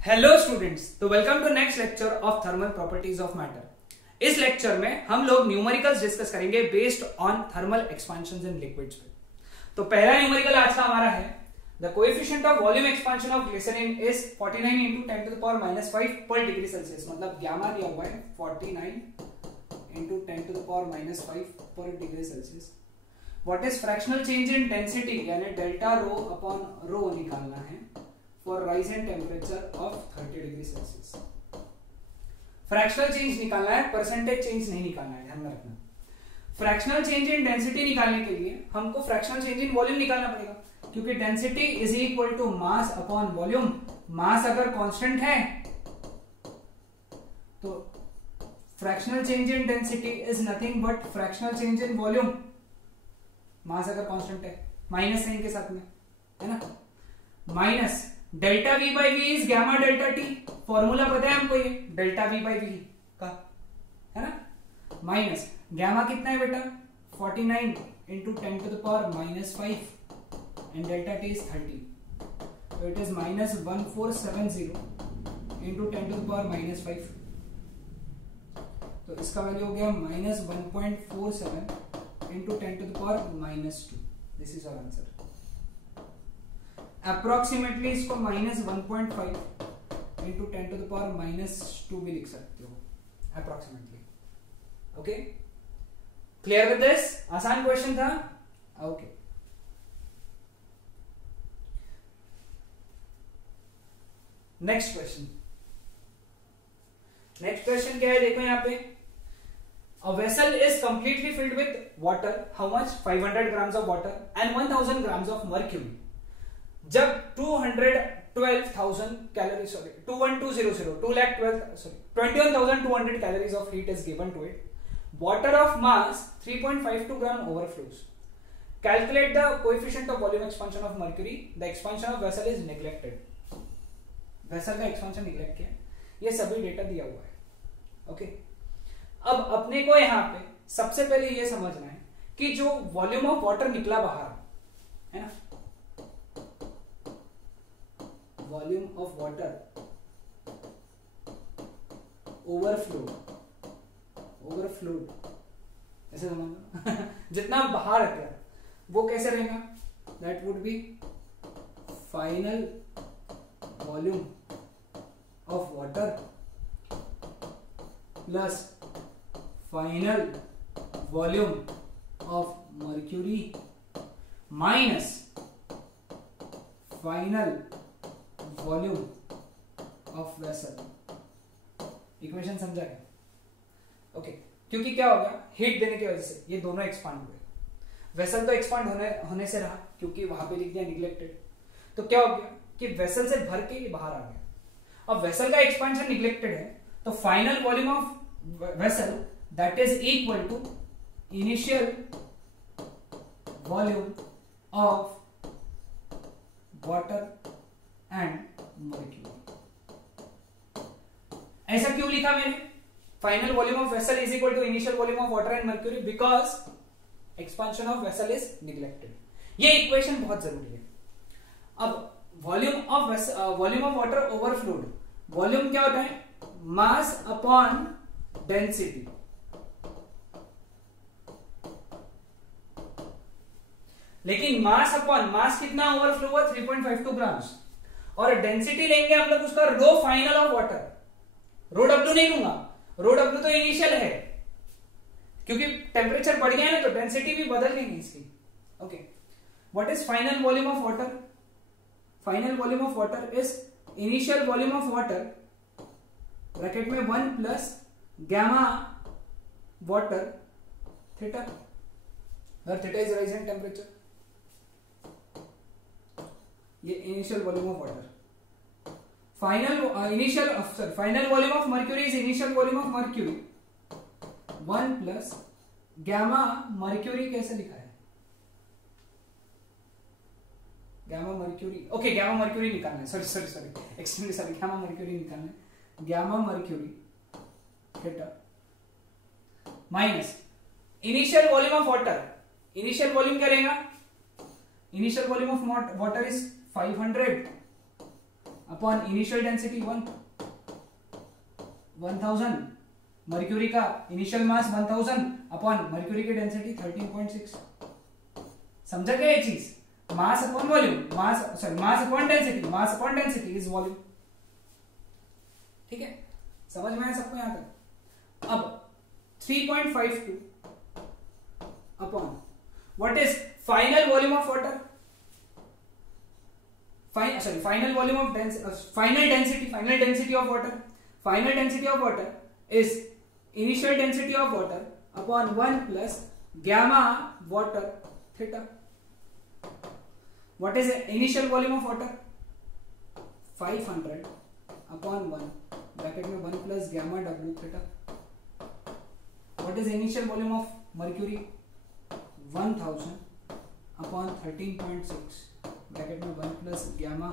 Hello students, तो welcome to next lecture of thermal properties of matter. इस lecture में हम लोग न्यूमेरिकल्स डिस्कस करेंगे based on thermal expansions in liquids पे। तो पहला न्यूमेरिकल आज का हमारा है the coefficient of volume expansion of glycerine is 49 into 10 to the power -5 पर डिग्री सेल्सियस। मतलब गामा दिया हुआ है 49 into 10 to the power -5 पर degree Celsius. What is fractional change in density, यानी डेल्टा रो अपॉन रो निकालना है for rise in temperature of 30 degree Celsius. Fractional change निकालना है, परसेंटेज चेंज नहीं निकालना है, ध्यान में रखना। फ्रैक्शनल चेंज इन डेंसिटी निकालने के लिए हमको फ्रैक्शनल चेंज इन वॉल्यूम निकालना पड़ेगा, क्योंकि density is equal to mass upon volume. Mass अगर कांस्टेंट है तो fractional change in density is nothing but fractional change in volume. Mass अगर कांस्टेंट है माइनस साइन के साथ में, है ना, minus delta V by V is gamma delta T. Formula पता है हमको, ये डेल्टा वी बाई वी का, है ना, माइनस गैमा कितना है बेटा 49 into 10 to the power -5 and delta t is 30, so it is -1470 into 10 to the power -5। तो इसका वैल्यू हो गया -1.47 into 10 to the power -2। This is our answer. Approximately इसको -1.5 into 10 to the power -2 भी लिख सकते हो approximately. Okay, clear with this? आसान क्वेश्चन था। Okay, next question. Next question क्या है, देखो यहाँ पे। A vessel is completely filled with water. How much? 500 grams of water and 1000 grams of mercury. जब 212,000 calories, sorry 21,200 calories of heat is given to it, water of mass 3.52 gram overflows. Calculate the coefficient of volume expansion of mercury. The expansion of vessel is neglected. Vessel का expansion neglect किया, ये सभी data दिया हुआ है। Okay, अब अपने को यहां पे सबसे पहले ये समझना है कि जो वॉल्यूम ऑफ वाटर निकला बाहर, है ना, वॉल्यूम ऑफ वाटर ओवरफ्लोड ऐसे समझना जितना बाहर है वो कैसे रहेगा, that would B final volume of water plus final volume of mercury minus final volume of vessel. Equation समझा क्या? ओके, क्योंकि क्या हो गया, हीट देने की वजह से ये दोनों एक्सपांड हुए। वेसल तो एक्सपांड होने से रहा, क्योंकि वहां पे लिख दिया निग्लेक्टेड। तो क्या हो गया कि वेसल से भर के ये बाहर आ गया। अब वेसल का एक्सपांशन निग्लेक्टेड है, तो final volume of vessel that is equal to initial volume of water and mercury. ऐसा क्यों लिखा मैंने? Final volume of vessel is equal to initial volume of water and mercury, because expansion of vessel is neglected. ये equation बहुत जरूरी है। अब volume of water overflowed, volume क्या होता है, मास अपॉन डेंसिटी। लेकिन मास अपॉन मास कितना ओवरफ्लो हुआ 3.52 ग्राम्स, और डेंसिटी लेंगे हम लोग उसका rho final of water. Rho W नहीं लूंगा, रो डब्ल्यू तो इनिशियल है, क्योंकि टेम्परेचर बढ़ गया है ना, तो डेंसिटी भी बदल गई इसकी। Okay, what is final volume of water? Final volume of water is initial volume of water bracket में 1 plus gamma water theta, where theta is rise in temperature। ये initial volume of water. Final volume of mercury is initial volume of mercury 1 plus gamma mercury. कैसे लिखा है gamma mercury? Okay, gamma mercury निकालना है, sorry extremely sorry, gamma mercury निकालना है। Gamma mercury theta minus initial volume of water. Initial volume क्या रहेगा? Initial volume of water is 500 upon initial density 1000, mercury का इनिशियल मास 1000 अपॉन मर्क्यूरी की density 13.6। समझा क्या ये चीज? मास upon volume, mass upon density is volume. ठीक है, समझ में आया सबको यहां तक? अब 3.52 upon what is final volume of water, final volume of final density of water is initial density of water upon 1 plus gamma water theta. What is the initial volume of water? 500 upon 1 bracket में 1 plus gamma w theta. What is the initial volume of mercury? 1000 upon 13.6 bracket में 1 plus gamma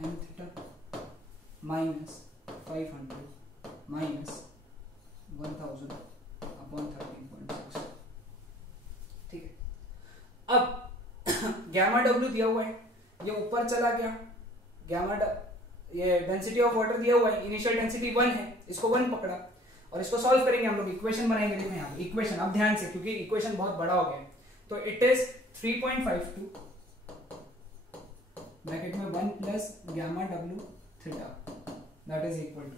m theta minus 500 minus 1000 upon 13.6। ठीक है, अब gamma W दिया हुआ है, ये ऊपर चला गया, ये डेंसिटी ऑफ वाटर दिया हुआ है, इनिशियल डेंसिटी 1 है, इसको 1 पकड़ा और इसको सॉल्व करेंगे हम लोग, इक्वेशन बनाएंगे। देखो यहाँ इक्वेशन, अब ध्यान से क्योंकि इक्वेशन बहुत बड़ा हो गया है, तो इट इज 3.52 ब्रैकेट में 1 plus gamma W theta that is equal to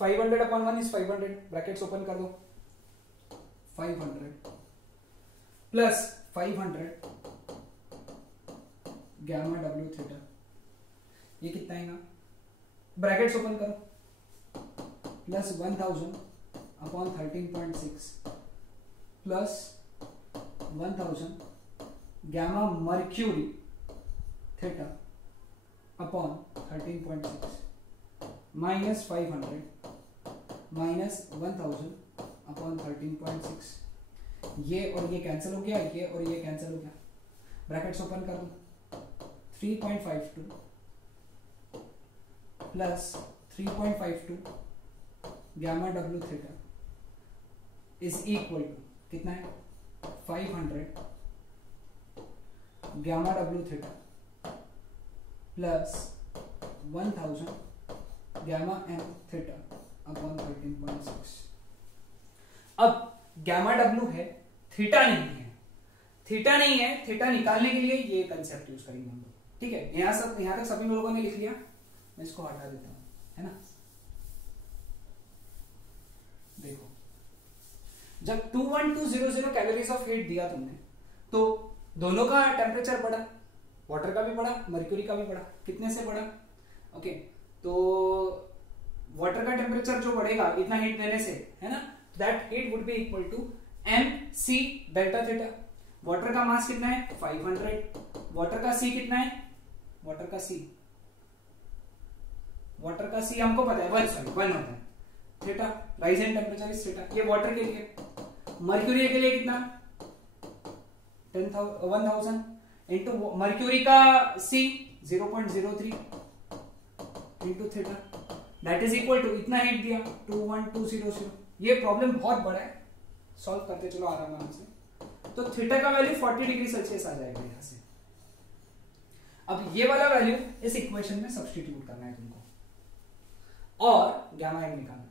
500 upon 1 is 500, brackets open कर दो, 500 प्लस 500 गैमा डब्ल्यू थीटा, ये कितना आएगा? ब्रैकेट्स ओपन करो, plus 1000 upon 13.6 plus 1000 gamma mercury theta upon 13.6 minus 500 minus 1000 upon 13.6, ये और ये कैंसिल हो गया, ये और ये कैंसिल हो गया, ब्रैकेट्स ओपन कर दो, 3.52 plus 3.52 gamma W theta is equal to कितना है? 500 gamma W theta plus 1000 gamma M theta upon 13.6। अब गैमा डब्ल्यू है, थीटा नहीं है, थीटा निकालने के लिए ये कंसेप्ट यूज करेंगे हम लोग। ठीक है, यहां तक सभी लोगों ने लिख लिया, मैं इसको हटा देता हूं, है ना। देखो, जब 21200 कैलोरीज ऑफ हीट दिया तुमने, तो दोनों का टेम्परेचर बढ़ा, वाटर का भी बढ़ा, मर्क्यूरी का भी बढ़ा। कितने से बढ़ा? ओके, तो वाटर का टेम्परेचर जो बढ़ेगा इतना हीट देने से, है ना, that heat would be equal to mc delta theta. Water का मास कितना है? 500। वाटर का सी कितना है? वाटर का सी हमको पता है 1 होता है, theta, rise in temperature is theta. ये वाटर के लिए। मर्क्यूरी के लिए कितना? 1000 इंटू मर्क्यूरी का C 0.03 into theta that is equal to इतना हीट दिया 21200। ये प्रॉब्लम बहुत बड़ा है, सॉल्व करते चलो आराम से। तो थीटा का वैल्यू 40 डिग्री सेल्सियस आ जाएगा यहां से। अब ये वाला वैल्यू इस इक्वेशन में सब्स्टिट्यूट करना है तुमको और गामा एम निकालना,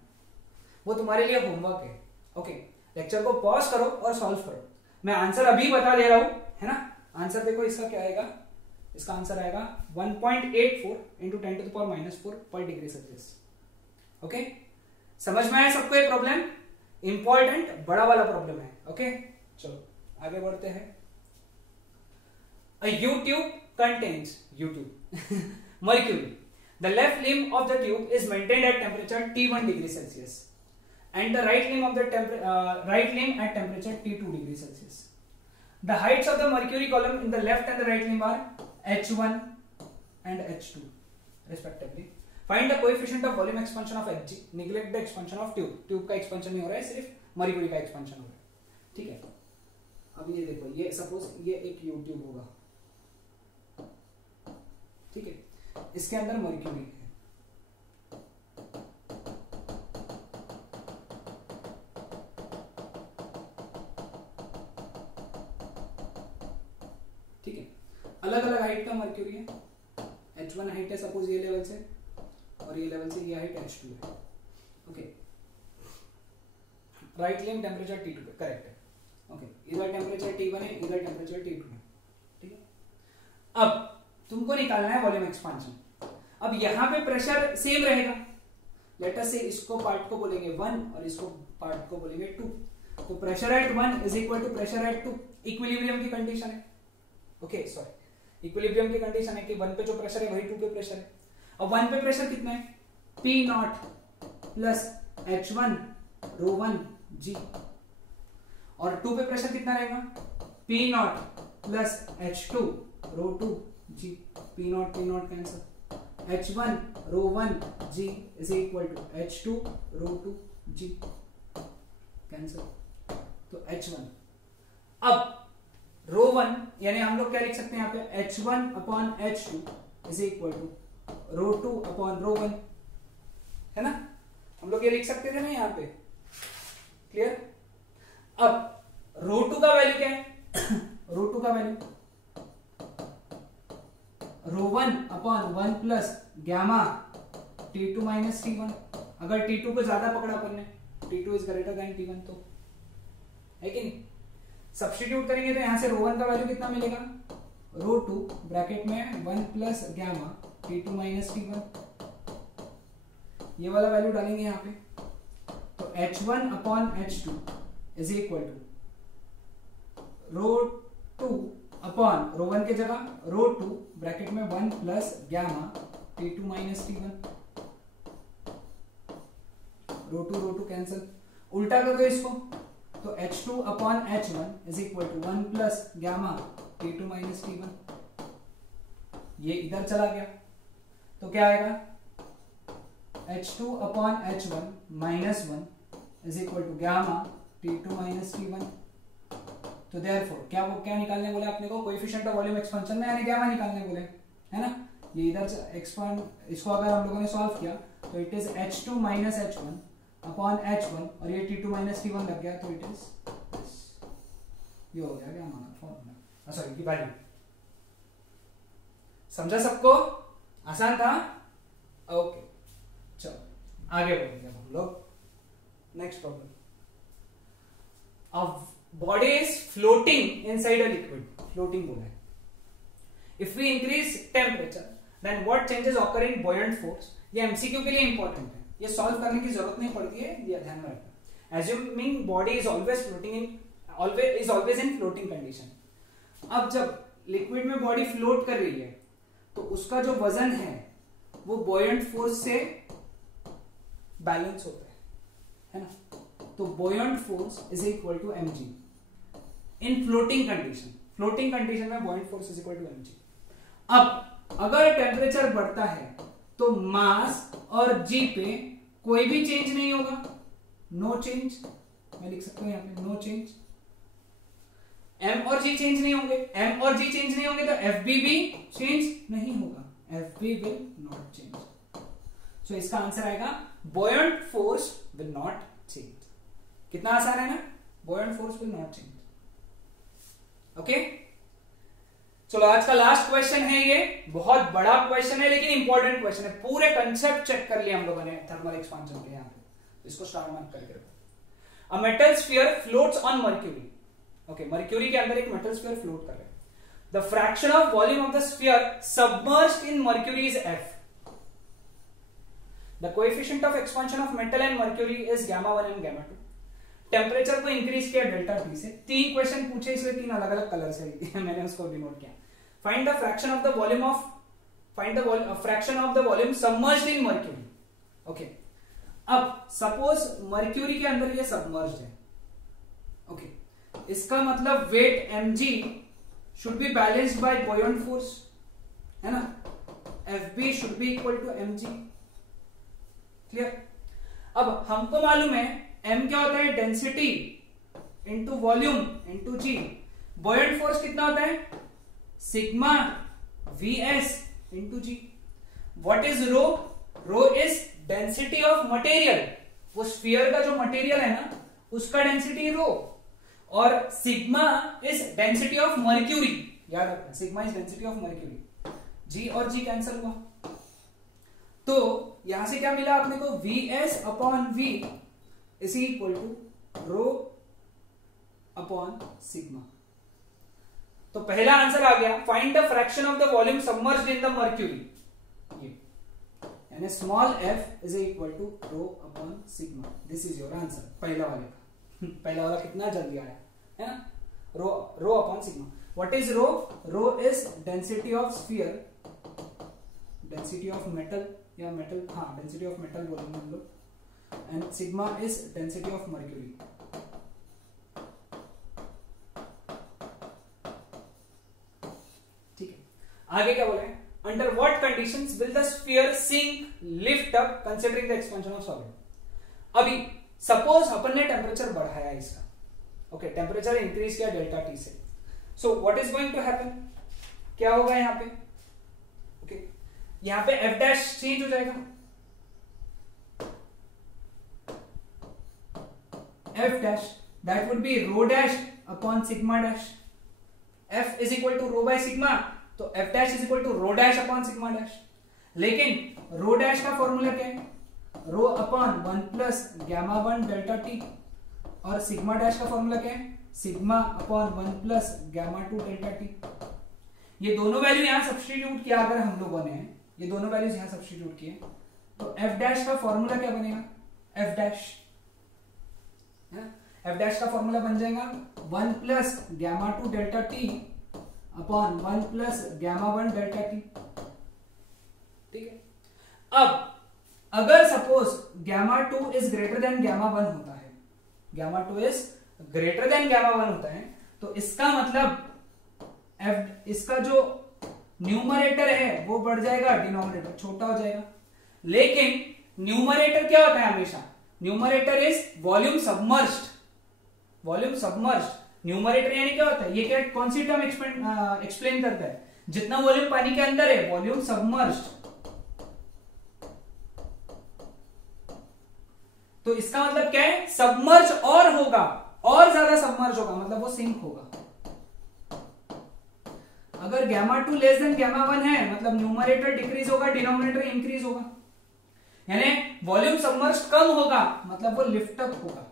वो तुम्हारे लिए होमवर्क है। ओके, लेक्चर को पॉज करो और सॉल्व करो। मैं आंसर अभी बता दे रहा हूं, है ना। आंसर देखो इसका क्या आएगा, इसका आंसर आएगा 1.84 इंटू 10⁻⁻4 पर डिग्री सेल्सियस। ओके, समझ में आया सबको ये प्रॉब्लम? इंपॉर्टेंट बड़ा वाला प्रॉब्लम है। ओके, चलो आगे बढ़ते हैं। A U-tube contains mercury. The left limb of the tube is maintained at temperature T1 degree Celsius, and the right limb at temperature T2 degree Celsius. The heights of the mercury column in the left and the right limb are H1 and H2 respectively. Find the coefficient of volume expansion of Hg. Neglect the expansion of tube. Tube का expansion नहीं हो रहा है, सिर्फ mercury का expansion हो रहा है। ठीक है, अब ये देखो, ये सपोज ये एक U-tube होगा, ठीक है, इसके अंदर मर्क्यूरी है। ठीक है, अलग अलग हाइट का मर्क्यूरी है, H1 H1 हाइट है सपोज ये लेवल से, और ये लेवल से ये हाइट H2 है। Okay, right link temperature T2 पे, करेक्ट है। ओके, इधर टेम्परेचर T1 है, इधर टेम्परेचर T2 है, ठीक है। अब तुमको निकालना है वॉल्यूम एक्सपांशन। अब यहां पे प्रेशर सेम रहेगा, लेट अस से इसको पार्ट को बोलेंगे 1 और इसको पार्ट को बोलेंगे 2। तो pressure at 1 is equal to pressure at 2, equilibrium की कंडीशन है। ओके सॉरी, इक्विलिब्रियम की कंडीशन है कि 1 पे जो प्रेशर है वही 2 पे प्रेशर है। अब 1 पे प्रेशर कितना है, P0 प्लस H1 ρ1 G, और 2 पे प्रेशर कितना रहेगा, P0 plus H2 ρ2 G, P0 cancel, H1 ρ1 G is equal to H2 ρ2 G cancel, तो H1। अब ρ1 यानी हम लोग क्या लिख सकते हैं यहाँ पे, H1 upon H2 is equal to ρ2 upon ρ1, है ना, हम लोग ये लिख सकते थे ना यहाँ पे, क्लियर। अब ρ2 का वैल्यू क्या है, ρ2 का value ρ1 upon 1 plus gamma T2 minus T1। अगर T2 को ज्यादा पकड़ा अपन ने, T2 is greater then T1, तो है कि नहीं। सब्स्टिट्यूट करेंगे तो यहां से ρ1 का वैल्यू कितना मिलेगा, ρ2 ब्रैकेट में 1 plus gamma T2 minus T1, ये वाला वैल्यू डालेंगे यहाँ पे, तो H1 upon H2 is equal to ρ2 upon ρ1 के जगह ρ2 ब्रैकेट में 1 plus gamma T2 minus T1, ρ2 cancel, उल्टा कर दो इसको, तो H2 upon H1 is equal to 1 plus gamma T2 minus T1, ये इधर चला गया, तो क्या आएगा, H2 upon H1 minus 1 is equal to gamma T2 minus T1। तो देयरफॉर क्या निकालने बोले अपने को, कोएफिशिएंट ऑफ वॉल्यूम एक्सपेंशन में यानी गैमा निकालने बोले, है ना। ये इधर से एक्सपांड, इसको अगर हम लोगों ने सॉल्व किया तो it is H2 minus H1 upon H1, और ये T2 माइनस T1 लग गया, तो इट इज ये हो गया गैमा का फॉर्मूला, सॉरी की वैल्यू। समझा सबको, आसान था। ओके चलो आगे बढ़ेंगे हम लोग। नेक्स्ट प्रॉब्लम, अब body is floating inside a liquid, floating बोला है। If we increase temperature, then what changes occur in buoyant force? ये MCQ के लिए इंपॉर्टेंट है, ये सॉल्व करने की जरूरत नहीं पड़ती है, ये ध्यान में रखना। Assuming body is always in floating condition। अब जब लिक्विड में बॉडी फ्लोट कर रही है तो उसका जो वजन है वो buoyant फोर्स से बैलेंस होता है ना। तो buoyant force is equal to mg in floating condition. Floating condition में buoyant force is equal to mg। अब अगर टेम्परेचर बढ़ता है तो मास और g पे कोई भी चेंज नहीं होगा, नो चेंज, मैं लिख सकता हूं यहां पे नो चेंज। m और g चेंज नहीं होंगे, m और g चेंज नहीं होंगे तो fb भी चेंज नहीं होगा, fb विल नॉट चेंज। सो इसका आंसर आएगा buoyant force will not change. कितना आसान है ना, buoyant force will not change. Okay चलो आज का लास्ट क्वेश्चन है, ये बहुत बड़ा क्वेश्चन है लेकिन इंपॉर्टेंट क्वेश्चन है, पूरे कंसेप्ट चेक कर लिया हम लोगों ने थर्मल एक्सपांशन के यहाँ पे, इसको स्टार मार्क करके रखो। A metal sphere floats on mercury. Okay, mercury के अंदर एक मेटल स्फीयर फ्लोट कर रहा है। The fraction of volume of the sphere submerged in mercury is f। The coefficient of expansion of metal and mercury is gamma 1 and gamma 2। Temperature को increase किया delta T से। 3 question पूछे इसलिए 3 अलग अलग कलर से मैंने उसको भी नोट किया। Find the fraction of the volume of fraction of the volume submerged in mercury. Okay, अब सपोज मर्क्यूरी के अंदर ये सबमर्ज्ड है। ओके, इसका मतलब weight mg should be balanced by buoyant force, है ना। fb should be equal to mg। Clear. अब हमको मालूम है m क्या होता है, density into volume into g। buoyant force कितना होता है, sigma vs into g। What is rho, rho is density of material, वो स्फीयर का जो मटेरियल है ना उसका डेंसिटी रो, और sigma is density of mercury. याद रखना, sigma is density of mercury. g और g कैंसिल हुआ, तो यहां से क्या मिला अपने को, Vs upon V is equal to rho upon sigma. तो पहला आंसर आ गया, find the fraction of the volume submerged in the mercury, ये यानी small f is equal to rho upon sigma. This is your answer पहला वाले का। पहला वाला कितना जल्दी आया है ना, rho upon sigma. What is rho? Rho is density of sphere, density of metal या मेटल, हाँ डेंसिटी ऑफ मेटल बोलेंगे हम लोग, and sigma is density of mercury. ठीक है, आगे क्या बोले, under what conditions will the sphere sink lift up considering the expansion of solid. अभी सपोज अपन ने टेम्परेचर बढ़ाया इसका, ओके, टेम्परेचर इंक्रीज किया डेल्टा टी से, so what is going to happen, क्या होगा यहाँ पे, ओके, यहां पे एफ डैश चेंज हो जाएगा, F dash that would be rho dash upon sigma dash. F is equal to rho by sigma, तो F dash is equal to rho dash upon sigma dash. लेकिन rho dash का formula क्या है, rho upon 1 plus gamma 1 delta T, और sigma dash का formula क्या है, sigma upon 1 plus gamma 2 delta T. ये दोनों वैल्यू यहां सब्स्टिट्यूट किया अगर हम लोगों ने, ये दोनों वैल्यूज यहां सब्स्टिट्यूट किए, तो एफ डैश का फॉर्मूला क्या बनेगा, एफ डैश, एफ डैश का फॉर्मूला बन जाएगा 1 plus gamma 2 delta T upon 1 plus gamma 1 delta T. ठीक है, अब अगर suppose gamma 2 is greater than gamma 1 होता है, gamma 2 is greater than gamma 1 होता है, तो इसका मतलब इसका जो न्यूमरेटर है वो बढ़ जाएगा, डिनोमिनेटर छोटा हो जाएगा। लेकिन न्यूमरेटर क्या होता है हमेशा, numerator is volume submerged, volume submerged. Numerator यानी क्या होता है, ये क्या कौन सी टर्म एक्सप्लेन करता है, जितना वॉल्यूम पानी के अंदर है वॉल्यूम सबमर्ज्ड। तो इसका मतलब क्या है, सबमर्ज और होगा, और ज्यादा सबमर्ज होगा, मतलब वो सिंक होगा। अगर गैमा 2 लेस देन गैमा 1 है, मतलब न्यूमरेटर डिक्रीज होगा, डिनोमिनेटर इंक्रीज होगा, यानी वॉल्यूम सबमर्ज कम होगा, मतलब वो लिफ्ट अप होगा।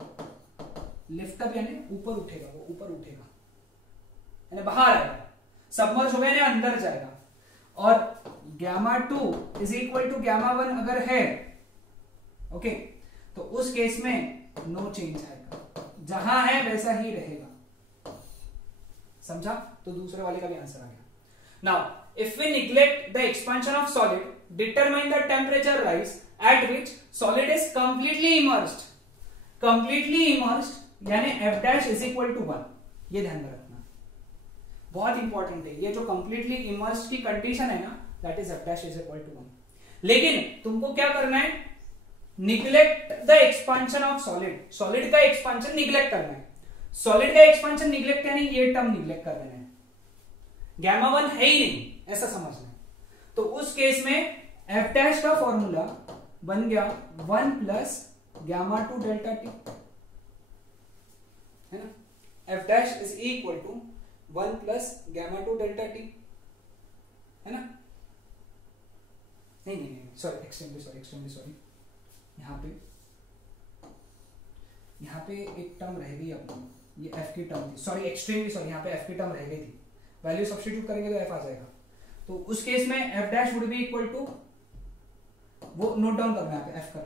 लिफ्ट अप यानी ऊपर उठेगा, वो ऊपर उठेगा यानी बाहर आएगा, सबमर्ज होगा यानी अंदर जाएगा। और gamma 2 is equal to gamma 1 अगर है, ओके, तो उस केस में नो चेंज आएगा, जहां है वैसा ही रहेगा। समझा? तो दूसरे वाले का भी आंसर आ गया। Now if we neglect the expansion of solid, determine the temperature rise at which solid is completely immersed. Completely immersed यानी F dash is equal to 1, ये ध्यान में रखना, बहुत इंपॉर्टेंट है ये जो कंप्लीटली इमर्स्ड की कंडीशन है ना, that is F dash is equal to 1। लेकिन तुमको क्या करना है, neglect the expansion of solid, solid का एक्सपांशन निग्लेक्ट करना है। सॉलिड का एक्सपांशन निग्लेक्ट यानी ये टर्म निग्लेक्ट कर देना है, गैमा 1 है ही नहीं ऐसा समझना है। तो उस केस में एफ डैश का फॉर्मूला बन गया 1 प्लस गैमा 2 डेल्टा टी, है ना, F dash is equal to 1 plus gamma 2 delta T, है ना। नहीं सॉरी, एक्सट्रीमली सॉरी, यहाँ पे एक टर्म रह गई अपनी, ये एफ की टर्म थी, सॉरी एक्सट्रीमली सॉरी, यहाँ पे एफ की टर्म रह गई थी, वैल्यू सब्स्टिट्यूट करेंगे तो एफ आ जाएगा। तो उस केस में F dash would be equal to, वो नोट डाउन करना है यहाँ पे, एफ कर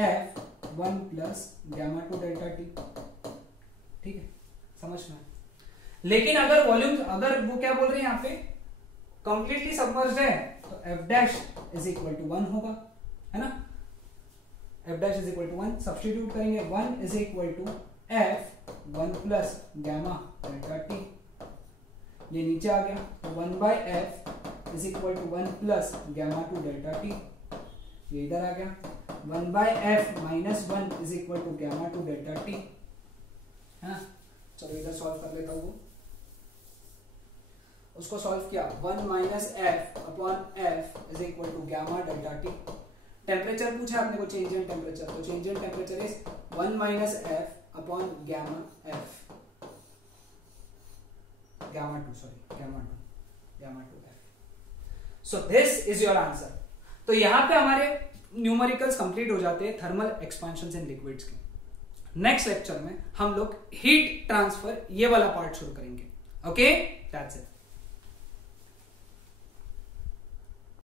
F 1 plus gamma 2 delta T, ठीक है, समझना। लेकिन अगर वॉल्यूम, अगर वो क्या बोल रहे हैं यहाँ पे, कंप्लीटली सबमर्ज्ड है, तो F dash is equal to 1 होगा, है ना। F dash is equal to 1 substitute करेंगे, 1 is equal to F 1 plus gamma delta T, ये नीचे आ गया, तो 1 by F is equal to 1 plus gamma 2 delta T, ये इधर आ गया, 1 by F minus 1 is equal to gamma 2 delta T, है ना। चलो इधर सॉल्व कर लेता हूँ, उसको सॉल्व किया, 1 minus F upon F is equal to gamma delta T. Temperature पूछा आपने को, चेंज इन टेम्परेचर, तो change in temperature is 1 minus F upon gamma F, gamma 2 F. So this is your answer. तो यहां पे हमारे numericals complete हो जाते हैं थर्मल एक्सपेंशन इन लिक्विड्स के। नेक्स्ट लेक्चर में हम लोग हीट ट्रांसफर ये वाला पार्ट शुरू करेंगे। Okay, that's it.